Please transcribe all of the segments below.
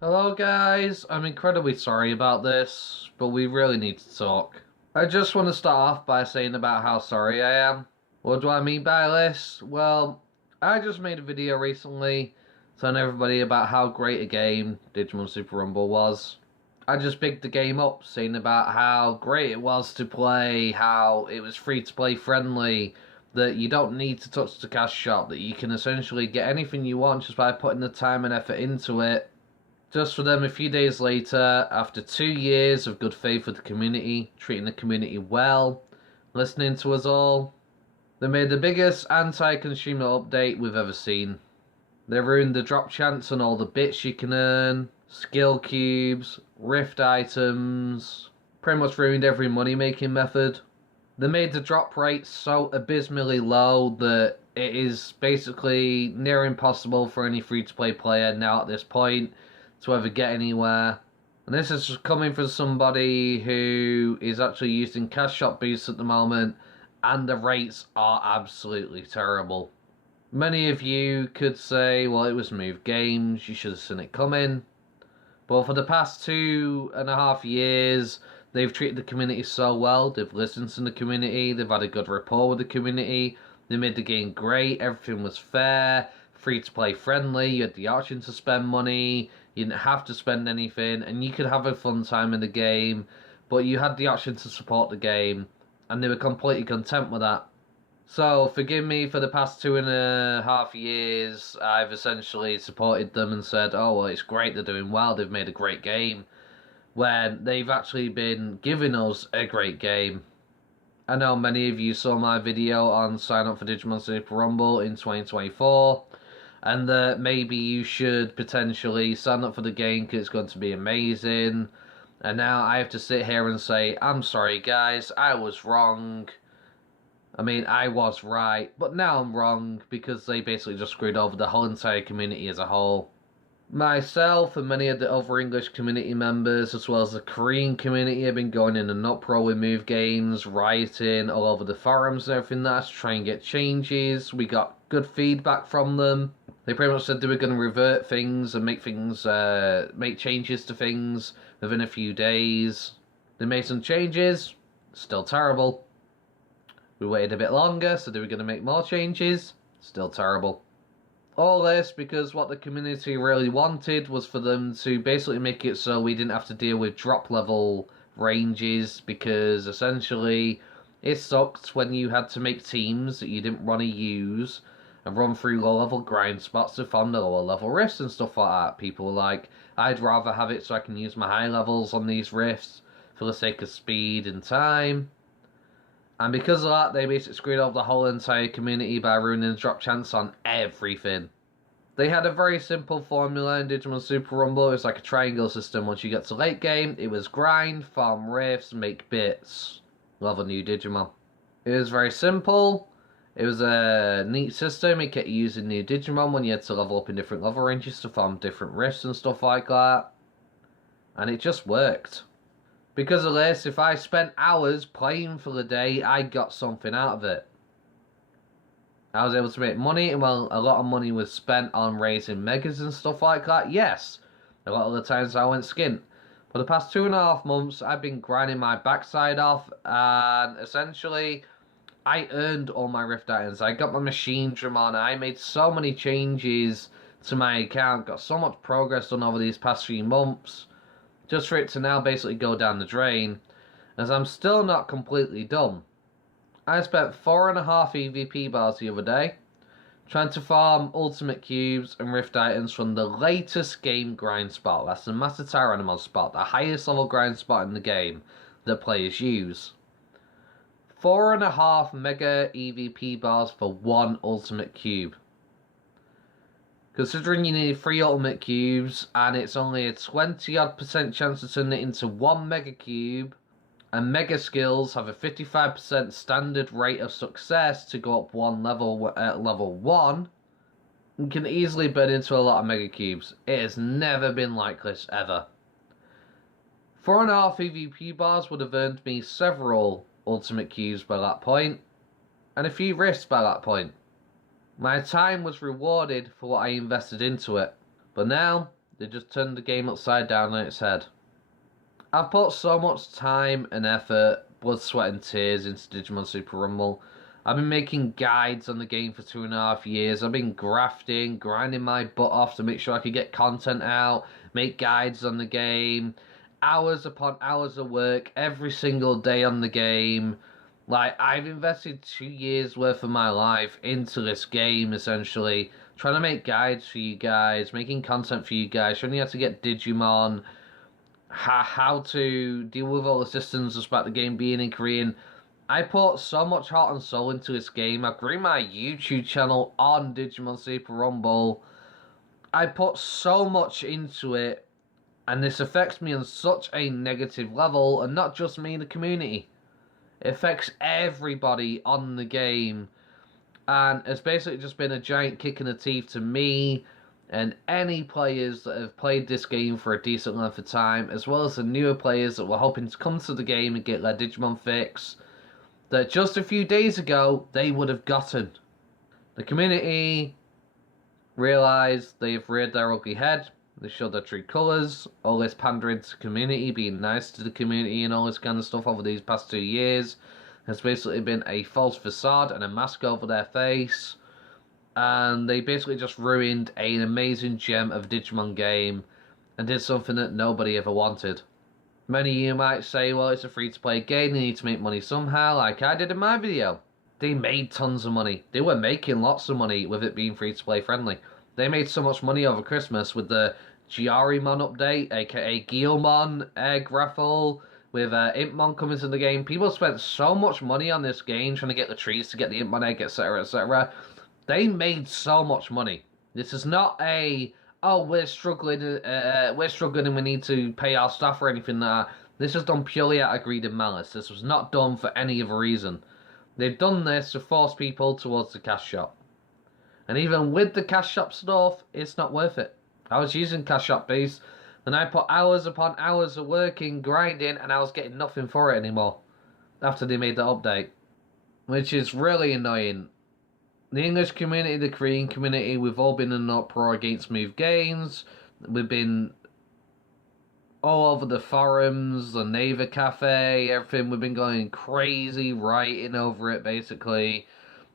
Hello, guys. I'm incredibly sorry about this, but we really need to talk. I just want to start off by saying about how sorry I am. What do I mean by this? Well, I just made a video recently telling everybody about how great a game Digimon Super Rumble was. I just bigged the game up, saying about how great it was to play, how it was free to play friendly, that you don't need to touch the cash shop, that you can essentially get anything you want just by putting the time and effort into it. Just for them, a few days later, after 2 years of good faith with the community, treating the community well, listening to us all, they made the biggest anti-consumer update we've ever seen. They ruined the drop chance on all the bits you can earn, skill cubes, rift items, pretty much ruined every money-making method. They made the drop rate so abysmally low that it is basically near impossible for any free-to-play player now at this point to ever get anywhere. And this is coming from somebody who is actually using cash shop boosts at the moment, and the rates are absolutely terrible. Many of you could say, well, it was Move Games, you should have seen it coming. But for the past 2.5 years, they've treated the community so well. They've listened to the community, they've had a good rapport with the community, they made the game great, everything was fair, free to play friendly, you had the option to spend money, you didn't have to spend anything, and you could have a fun time in the game, but you had the option to support the game, and they were completely content with that. So, forgive me for the past 2.5 years. I've essentially supported them and said, oh, well, it's great, they're doing well, they've made a great game. When they've actually been giving us a great game. I know many of you saw my video on sign up for Digimon Super Rumble in 2024, and that maybe you should potentially sign up for the game because it's going to be amazing. And now I have to sit here and say, I'm sorry, guys, I was wrong. I mean, I was right, but now I'm wrong because they basically just screwed over the whole entire community as a whole. Myself and many of the other English community members, as well as the Korean community, have been going in an uproar with Move Games, rioting all over the forums and everything that to try and get changes. We got good feedback from them. They pretty much said they were going to revert things and make changes to things within a few days. They made some changes, still terrible. We waited a bit longer, so they were going to make more changes. Still terrible. All this because what the community really wanted was for them to basically make it so we didn't have to deal with drop level ranges, because essentially it sucked when you had to make teams that you didn't want to use and run through low level grind spots to farm the lower level rifts and stuff like that. People were like, I'd rather have it so I can use my high levels on these rifts for the sake of speed and time. And because of that, they basically screwed up the whole entire community by ruining the drop chance on everything. They had a very simple formula in Digimon Super Rumble. It was like a triangle system. Once you get to late game, it was grind, farm rifts, make bits, level new Digimon. It was very simple. It was a neat system. It kept you using new Digimon when you had to level up in different level ranges to farm different rifts and stuff like that. And it just worked. Because of this, if I spent hours playing for the day, I got something out of it. I was able to make money, and while a lot of money was spent on raising megas and stuff like that, yes, a lot of the times I went skint. For the past 2.5 months, I've been grinding my backside off, and essentially, I earned all my Rift items. I got my machine drum on, I made so many changes to my account, got so much progress done over these past few months, just for it to now basically go down the drain, as I'm still not completely done. I spent 4.5 EVP bars the other day trying to farm ultimate cubes and rift items from the latest game grind spot. That's the Master Tyrannomon spot, the highest level grind spot in the game that players use. 4.5 mega EVP bars for one ultimate cube. Considering you need 3 ultimate cubes and it's only a 20% chance to turn it into 1 mega cube, and mega skills have a 55% standard rate of success to go up one level at level 1, you can easily burn into a lot of mega cubes. It has never been like this ever. 4.5 EVP bars would have earned me several ultimate cubes by that point, and a few rifts by that point. My time was rewarded for what I invested into it. But now, They just turned the game upside down on its head. I've put so much time and effort, blood, sweat, and tears into Digimon Super Rumble. I've been making guides on the game for 2.5 years. I've been grafting, grinding my butt off to make sure I could get content out, make guides on the game, hours upon hours of work every single day on the game. Like, I've invested 2 years worth of my life into this game, essentially. Trying to make guides for you guys, making content for you guys, showing you how to get Digimon, how to deal with all the systems about the game being in Korean. I put so much heart and soul into this game. I've grown my YouTube channel on Digimon Super Rumble. I put so much into it, and this affects me on such a negative level, and not just me, the community. It affects everybody on the game, and it's basically just been a giant kick in the teeth to me and any players that have played this game for a decent length of time, as well as the newer players that were hoping to come to the game and get their Digimon fix, that just a few days ago they would have gotten. The community realised they've reared their ugly head, they showed their true colours, all this pandering to the community, being nice to the community and all this kind of stuff over these past 2 years has basically been a false facade and a mask over their face, and they basically just ruined an amazing gem of a Digimon game and did something that nobody ever wanted. Many of you might say, well, it's a free-to-play game, they need to make money somehow, like I did in my video. They made tons of money. They were making lots of money with it being free-to-play friendly. They made so much money over Christmas with the Giarimon update, aka Guilmon egg raffle, with Impmon coming to the game. People spent so much money on this game trying to get the trees to get the Impmon egg, etc., etc. They made so much money. This is not a, oh, we're struggling and we need to pay our staff or anything like that. This is done purely out of greed and malice. This was not done for any other reason. They've done this to force people towards the cash shop. And even with the cash shop stuff, it's not worth it. I was using cash shop base, and I put hours upon hours of working, grinding, and I was getting nothing for it anymore after they made the update, which is really annoying. The English community, the Korean community, we've all been in an uproar against Move Games. We've been all over the forums, the Naver Cafe, everything. We've been going crazy, writing over it, basically.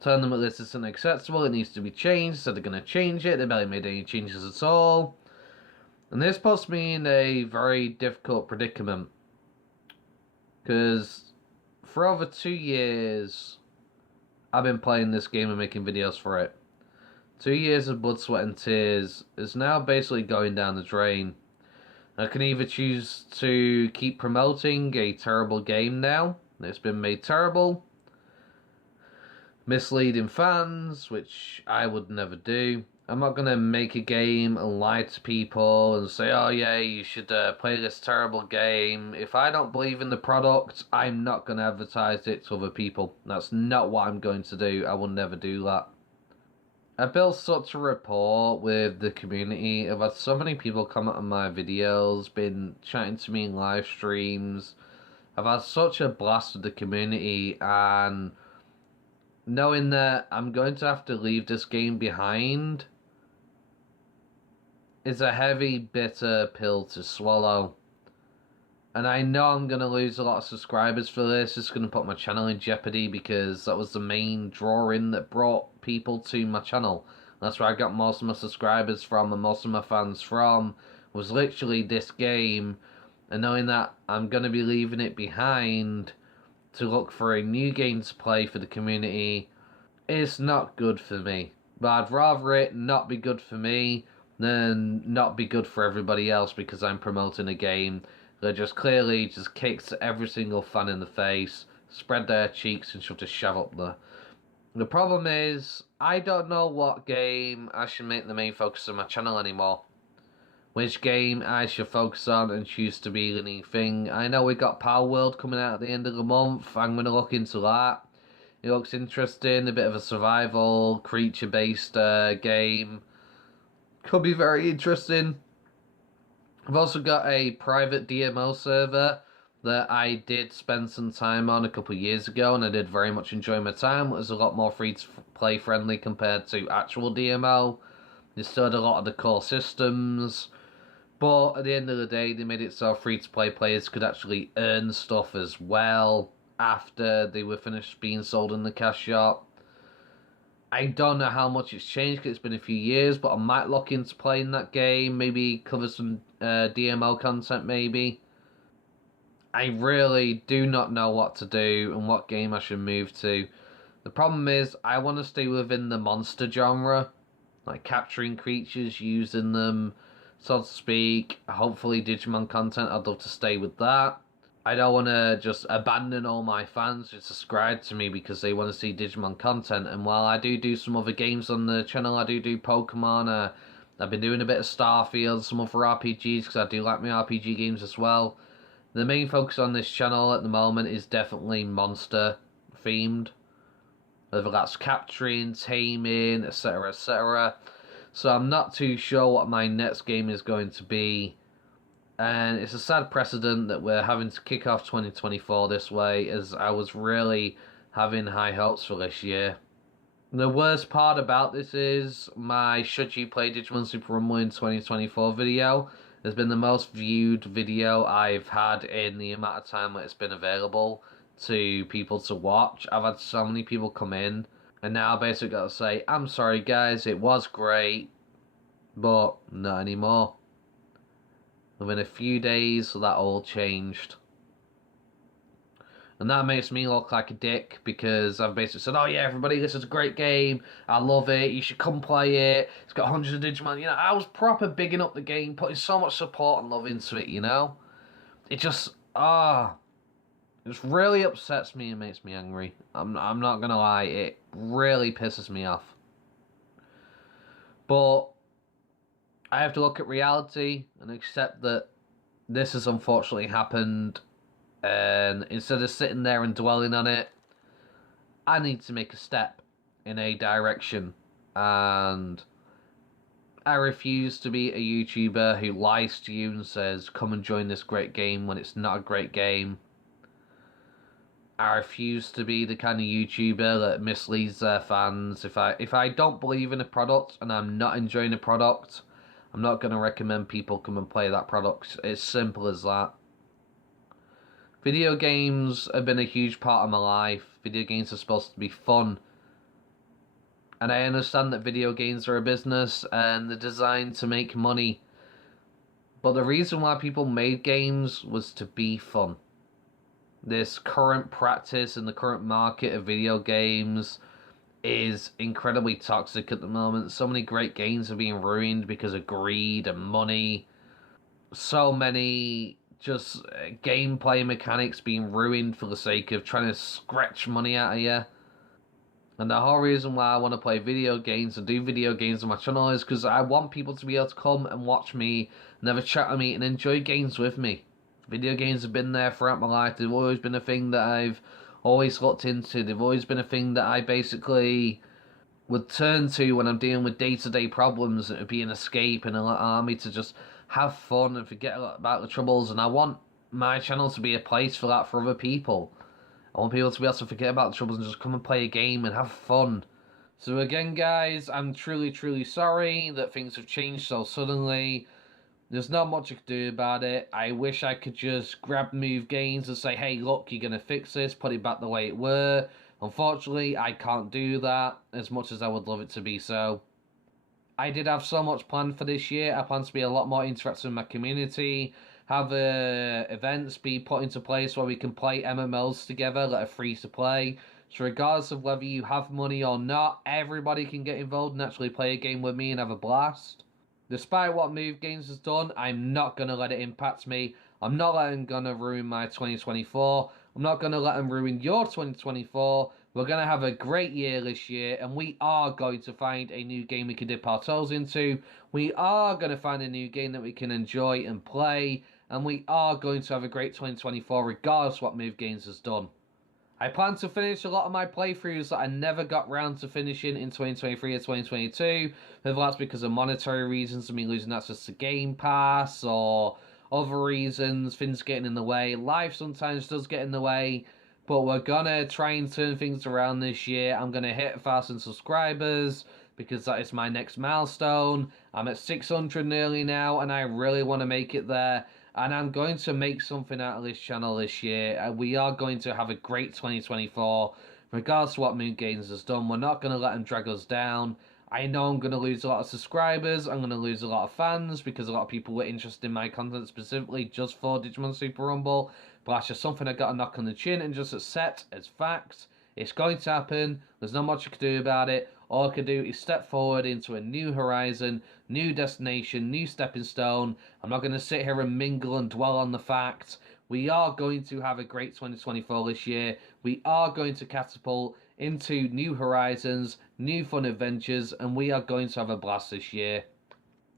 Telling them that this isn't acceptable, it needs to be changed, so they're going to change it. They barely made any changes at all. And this puts me in a very difficult predicament. Because for over 2 years, I've been playing this game and making videos for it. 2 years of blood, sweat, and tears is now basically going down the drain. I can either choose to keep promoting a terrible game now that's been made terrible, misleading fans, which I would never do. I'm not going to make a game and lie to people and say, oh yeah, you should play this terrible game. If I don't believe in the product, I'm not going to advertise it to other people. That's not what I'm going to do. I will never do that. I built such a rapport with the community. I've had so many people comment on my videos, been chatting to me in live streams. I've had such a blast with the community, and knowing that I'm going to have to leave this game behind is a heavy, bitter pill to swallow. And I know I'm going to lose a lot of subscribers for this. It's going to put my channel in jeopardy, because that was the main drawing that brought people to my channel. That's where I got most of my subscribers from and most of my fans from, was literally this game. And knowing that I'm going to be leaving it behind to look for a new game to play for the community, it's not good for me. But I'd rather it not be good for me than not be good for everybody else, because I'm promoting a game that just clearly just kicks every single fan in the face, spread their cheeks and shoved a shove up there. The problem is, I don't know what game I should make the main focus of my channel anymore. Which game I should focus on and choose to be the new thing. I know we got Palworld coming out at the end of the month. I'm going to look into that. It looks interesting, a bit of a survival, creature-based game. Could be very interesting. I've also got a private DMO server that I did spend some time on a couple of years ago, and I did very much enjoy my time. It was a lot more free-to-play friendly compared to actual DMO. They still had a lot of the core systems. But at the end of the day, they made it so free-to-play players could actually earn stuff as well after they were finished being sold in the cash shop. I don't know how much it's changed because it's been a few years, but I might look into playing that game. Maybe cover some DML content, maybe. I really do not know what to do and what game I should move to. The problem is, I want to stay within the monster genre, like capturing creatures, using them, so to speak. Hopefully, Digimon content, I'd love to stay with that. I don't want to just abandon all my fans who subscribe to me because they want to see Digimon content. And while I do some other games on the channel, I do Pokemon. I've been doing a bit of Starfield, some other RPGs because I do like my RPG games as well. The main focus on this channel at the moment is definitely monster themed. Whether that's capturing, taming, etc., etc. So I'm not too sure what my next game is going to be. And it's a sad precedent that we're having to kick off 2024 this way, as I was really having high hopes for this year. The worst part about this is my Should You Play Digimon Super Rumble in 2024 video has been the most viewed video I've had in the amount of time that it's been available to people to watch. I've had so many people come in, and now I basically got to say, I'm sorry guys, it was great, but not anymore. Within a few days, that all changed. And that makes me look like a dick because I've basically said, oh yeah, everybody, this is a great game. I love it. You should come play it. It's got hundreds of Digimon. You know, I was proper bigging up the game, putting so much support and love into it, you know? It just, it just really upsets me and makes me angry. I'm not going to lie. It really pisses me off. But I have to look at reality and accept that this has unfortunately happened. And instead of sitting there and dwelling on it, I need to make a step in a direction. And I refuse to be a YouTuber who lies to you and says, come and join this great game when it's not a great game. I refuse to be the kind of YouTuber that misleads their fans. If I don't believe in a product and I'm not enjoying a product, I'm not going to recommend people come and play that product. It's simple as that. Video games have been a huge part of my life. Video games are supposed to be fun. And I understand that video games are a business and they're designed to make money. But the reason why people made games was to be fun. This current practice in the current market of video games is incredibly toxic at the moment. So many great games are being ruined because of greed and money. So many just gameplay mechanics being ruined for the sake of trying to scratch money out of you. And the whole reason why I want to play video games and do video games on my channel is because I want people to be able to come and watch me and have a chat with me and enjoy games with me. Video games have been there throughout my life. They've always been a thing that I've always looked into. They've always been a thing that I basically would turn to when I'm dealing with day-to-day problems. It would be an escape and allow me to just have fun and forget about the troubles. And I want my channel to be a place for that for other people. I want people to be able to forget about the troubles and just come and play a game and have fun. So again, guys, I'm truly, truly sorry that things have changed so suddenly. There's not much I could do about it. I wish I could just grab Move Games and say, hey, look, you're going to fix this, put it back the way it were. Unfortunately, I can't do that as much as I would love it to be so. I did have so much planned for this year. I plan to be a lot more interactive in my community, have events be put into place where we can play MMOs together that are free to play. So regardless of whether you have money or not, everybody can get involved and actually play a game with me and have a blast. Despite what Move Games has done, I'm not going to let it impact me. I'm not letting gonna ruin my 2024. I'm not going to let them ruin your 2024. We're going to have a great year this year, and we are going to find a new game we can dip our toes into. We are going to find a new game that we can enjoy and play, and we are going to have a great 2024 regardless of what Move Games has done. I plan to finish a lot of my playthroughs that I never got round to finishing in 2023 or 2022, whether that's because of monetary reasons, me losing access to Game Pass, or other reasons, things getting in the way. Life sometimes does get in the way, but we're gonna try and turn things around this year. I'm gonna hit 1,000 subscribers, because that is my next milestone. I'm at 600 nearly now, and I really want to make it there. And I'm going to make something out of this channel this year. We are going to have a great 2024. Regardless of what Moon Games has done, we're not going to let them drag us down. I know I'm going to lose a lot of subscribers, I'm going to lose a lot of fans, because a lot of people were interested in my content specifically just for Digimon Super Rumble, but that's just something I got to knock on the chin and just accept as fact. It's going to happen, there's not much I can do about it. All I can do is step forward into a new horizon, new destination, new stepping stone. I'm not going to sit here and mingle and dwell on the fact. We are going to have a great 2024 this year. We are going to catapult into new horizons, new fun adventures, and we are going to have a blast this year.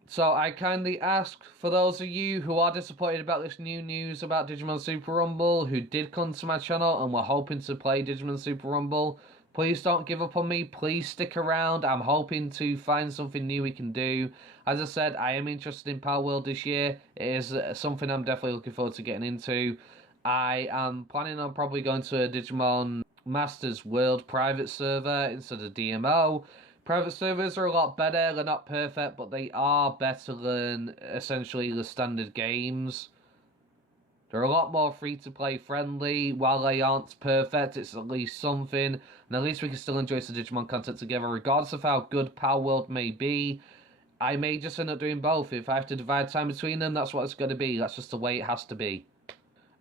So I kindly ask, for those of you who are disappointed about this new news about Digimon Super Rumble, who did come to my channel and were hoping to play Digimon Super Rumble, please don't give up on me. Please stick around. I'm hoping to find something new we can do. As I said, I am interested in Palworld this year. It is something I'm definitely looking forward to getting into. I am planning on probably going to a Digimon Masters World private server instead of DMO. Private servers are a lot better. They're not perfect, but they are better than essentially the standard games. They're a lot more free-to-play friendly. While they aren't perfect, it's at least something. And at least we can still enjoy some Digimon content together, regardless of how good Palworld may be. I may just end up doing both. If I have to divide time between them, that's what it's going to be. That's just the way it has to be.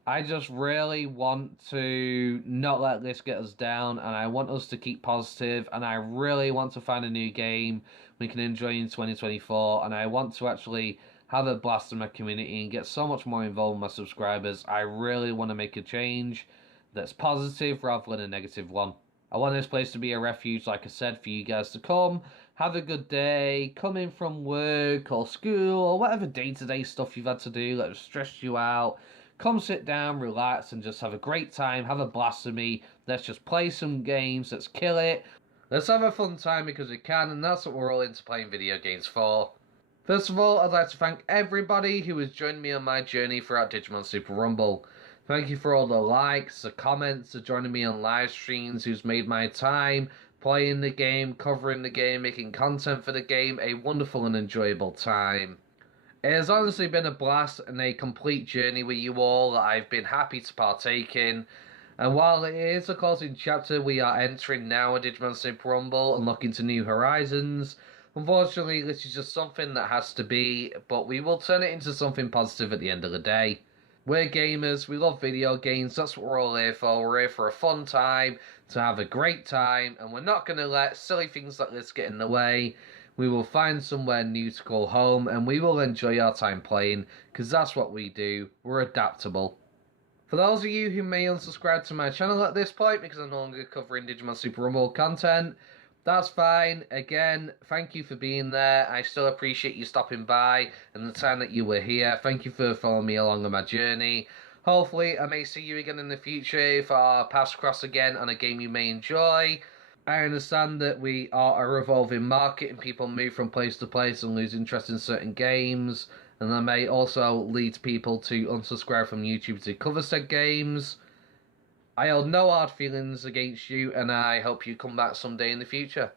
I just really want to not let this get us down, and I want us to keep positive, and I really want to find a new game we can enjoy in 2024, and I want to actually have a blast in my community and get so much more involved with my subscribers. I really want to make a change that's positive rather than a negative one. I want this place to be a refuge, like I said, for you guys to come, have a good day, come in from work or school or whatever day-to-day stuff you've had to do that has stressed you out. Come sit down, relax, and just have a great time. Have a blast with me. Let's just play some games. Let's kill it. Let's have a fun time because we can, and that's what we're all into playing video games for. First of all, I'd like to thank everybody who has joined me on my journey throughout Digimon Super Rumble. Thank you for all the likes, the comments, the joining me on live streams, who's made my time playing the game, covering the game, making content for the game a wonderful and enjoyable time. It has honestly been a blast and a complete journey with you all that I've been happy to partake in. And while it is a closing chapter, we are entering now a Digimon Super Rumble and looking to new horizons. Unfortunately, this is just something that has to be, but we will turn it into something positive at the end of the day. We're gamers, we love video games, that's what we're all here for. We're here for a fun time, to have a great time, and we're not going to let silly things like this get in the way. We will find somewhere new to call home, and we will enjoy our time playing, because that's what we do. We're adaptable. For those of you who may unsubscribe to my channel at this point, because I'm no longer covering Digimon Super Rumble content, that's fine. Again, thank you for being there. I still appreciate you stopping by and the time that you were here. Thank you for following me along on my journey. Hopefully, I may see you again in the future if our paths cross again on a game you may enjoy. I understand that we are a revolving market and people move from place to place and lose interest in certain games, and that may also lead people to unsubscribe from YouTube to cover said games. I hold no hard feelings against you, and I hope you come back someday in the future.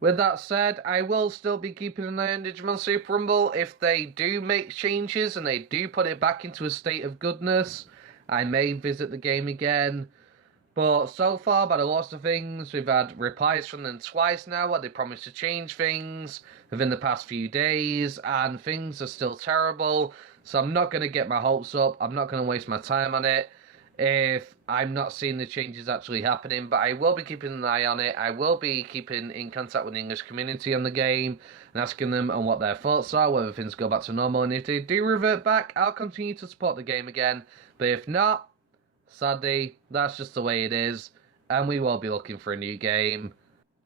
With that said, I will still be keeping an eye on Digimon Super Rumble. If they do make changes and they do put it back into a state of goodness, I may visit the game again. But so far, by the lots of things, we've had replies from them twice now where they promised to change things within the past few days, and things are still terrible. So I'm not going to get my hopes up. I'm not going to waste my time on it if I'm not seeing the changes actually happening. But I will be keeping an eye on it. I will be keeping in contact with the English community on the game and asking them on what their thoughts are, whether things go back to normal. And if they do revert back, I'll continue to support the game again. But if not, sadly, that's just the way it is, and we will be looking for a new game.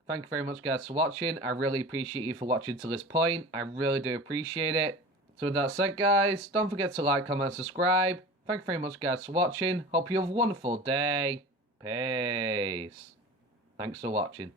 Thank you very much, guys, for watching. I really appreciate you for watching to this point. I really do appreciate it. So with that said, guys, don't forget to like, comment, subscribe. Thank you very much, guys, for watching. Hope you have a wonderful day. Peace. Thanks for watching.